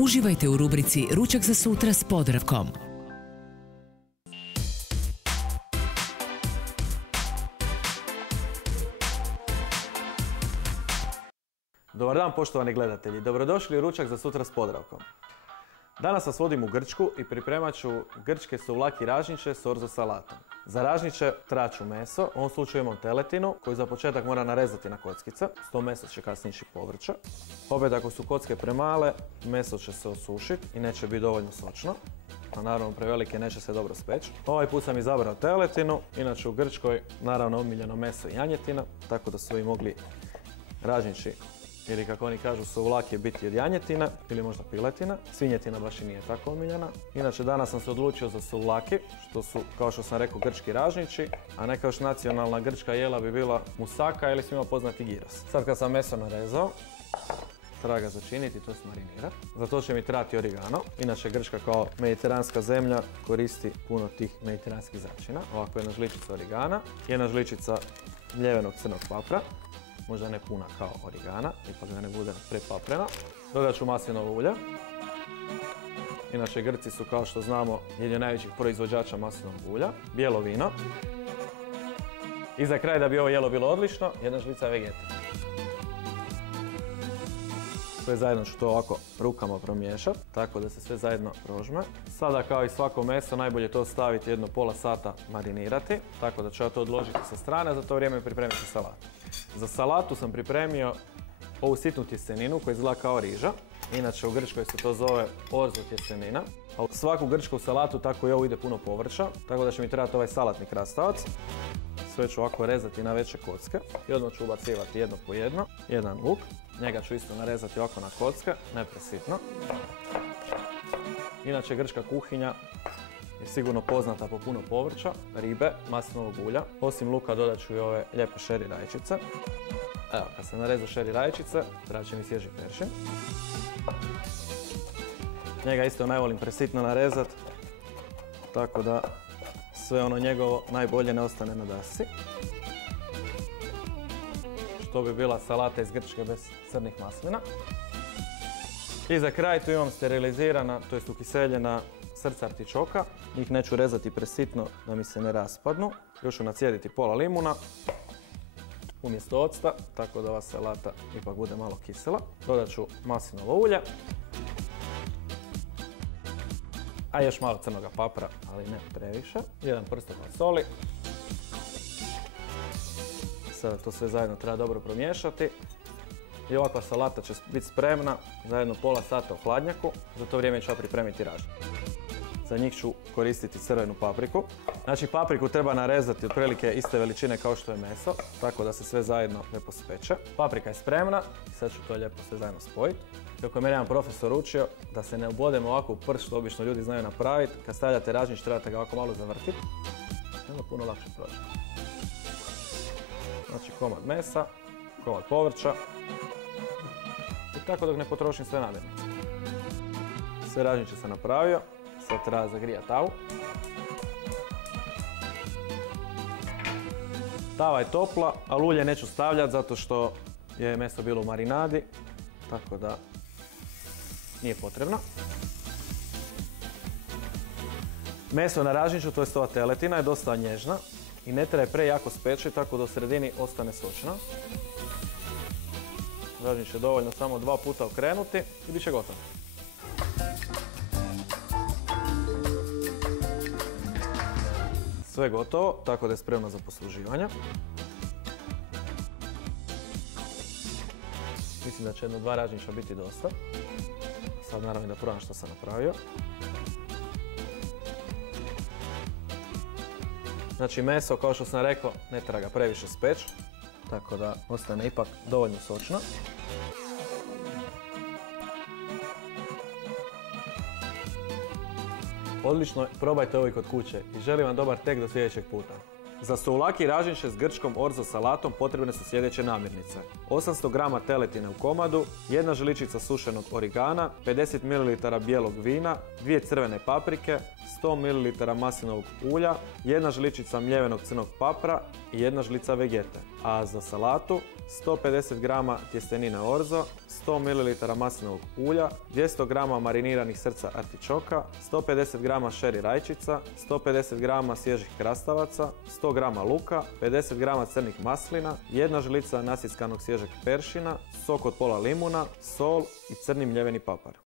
Uživajte u rubrici Ručak za sutra s Podravkom. Dobar dan poštovani gledatelji, dobrodošli u Ručak za sutra s Podravkom. Danas vas vodim u Grčku i pripremat ću grčke souvlaki ražnjiće s orzo salatom. Za ražnjiće traću meso, u ovom slučaju imam teletinu koju za početak mora narezati na kockice, s to meso će kasnije ići povrće. Opet ako su kocke premale, meso će se osušiti i neće biti dovoljno sočno. A naravno prevelike neće se dobro speći. Ovaj put sam izabrao teletinu, inače u Grčkoj naravno omiljeno meso i janjetina, tako da su i mogli ražnjići ili kako oni kažu souvlaki biti od janjetina ili možda piletina. Svinjetina baš i nije tako omiljena. Inače danas sam se odlučio za souvlaki, što su kao što sam rekao grčki ražnjići, a neka još nacionalna grčka jela bi bila musaka ili svima poznati gyros. Sad kad sam meso narezao, treba ga začiniti, to je marinirati. Za to će mi trebati origano. Inače Grčka kao mediteranska zemlja koristi puno tih mediteranskih začina. Ovako jedna žličica origana, jedna žličica mljevenog crnog papra. Možda ne puna kao origana, ipak da ne bude prepaprena. Dodat ću maslinovo ulje. Inače Grci su, kao što znamo, jedni od najvećih proizvođača maslinovog ulja. Bijelo vino. I za kraj, da bi ovo jelo bilo odlično, jedna žlica vegete. Sve zajedno ću to ovako rukama promiješati, tako da se sve zajedno prožme. Sada kao i svako meso najbolje to staviti jedno pola sata marinirati, tako da ću ja to odložiti sa strane, za to vrijeme pripremiti salatu. Za salatu sam pripremio ovu sitnu tjesteninu koja izgleda kao riža. Inače u Grčkoj se to zove orzo tjestenina. A u svaku grčku salatu tako i ovo ide puno povrća, tako da će mi trebati ovaj salatni krastavac. Sve ću ovako rezati na veće kocke i odmah ću ubacivati jedno po jedno. Jedan luk, njega ću isto narezati ovako na kocke, ne presitno. Inače grčka kuhinja je sigurno poznata po puno povrća, ribe, maslinovog ulja. Osim luka dodat ću i ove lijepe šeri rajčice. Evo, kad sam narezao šeri rajčice, treba će mi svježi peršin. Njega isto najvolim presitno narezati, tako da sve ono njegovo najbolje ne ostane na dasi. Što bi bila salata iz Grčke bez crnih maslina. I za kraj tu imam sterilizirana, to jest ukiseljena srca artičoka. Njih neću rezati presitno da mi se ne raspadnu. Još ću nacijediti pola limuna umjesto octa, tako da ova salata ipak bude malo kisela. Dodat ću maslinovo ulje. A još malo crnoga papra, ali ne previše. Jedan prstak soli. Sada to sve zajedno treba dobro promiješati. I ovakva salata će biti spremna za jedno pola sata u hladnjaku. Za to vrijeme ću ja pripremiti ražnje. Za njih ću koristiti crvenu papriku. Znači papriku treba narezati otprilike iste veličine kao što je meso, tako da se sve zajedno lijepo speče. Paprika je spremna i sad ću to lijepo sve zajedno spojiti. Kako je meni jedan profesor učio, da se ne obodemo ovako u prst, što obično ljudi znaju napraviti. Kad stavljate ražnjić trebate ga ovako malo zavrtiti. Onda puno lakše prođe. Znači komad mesa, komad povrća. I tako dok ne potrošim sve namirnice. Sve ražnjiće sam napravio. Sad treba zagrijati tavu. Tava je topla, ali ulje neću stavljati zato što je meso bilo u marinadi, tako da nije potrebno. Meso na ražnjiću, to je ova teletina, je dosta nježna i ne treba je prejako speći, tako da u sredini ostane sočna. Ražnjić je dovoljno samo 2 puta okrenuti i bit će gotovo. Sve gotovo, tako da je spremno za posluživanje. Mislim da će 1-2 ražnjića biti dosta. Sad naravno da probam što sam napravio. Znači meso, kao što sam rekao, ne treba ga previše speći, tako da ostane ipak dovoljno sočno. Odlično, probajte ovo i kod kuće i želim vam dobar tek do sljedećeg puta. Za souvlaki ražnjiće s grčkom orzo salatom potrebne su sljedeće namirnice. 800 g teletine u komadu, 1 žličica sušenog origana, 50 ml bijelog vina, 2 crvene paprike, 100 ml maslinovog ulja, 1 žličica mljevenog crnog papra i 1 žlica vegete. A za salatu 150 g tjestenine orzo, 100 ml maslinovog ulja, 200 g mariniranih srca artičoka, 150 g šeri rajčica, 150 g svježih krastavaca, 100 g luka, 50 g crnih maslina, 1 žlica nasjeckanog svježeg peršina, sok od pola limuna, sol i crni mljeveni papar.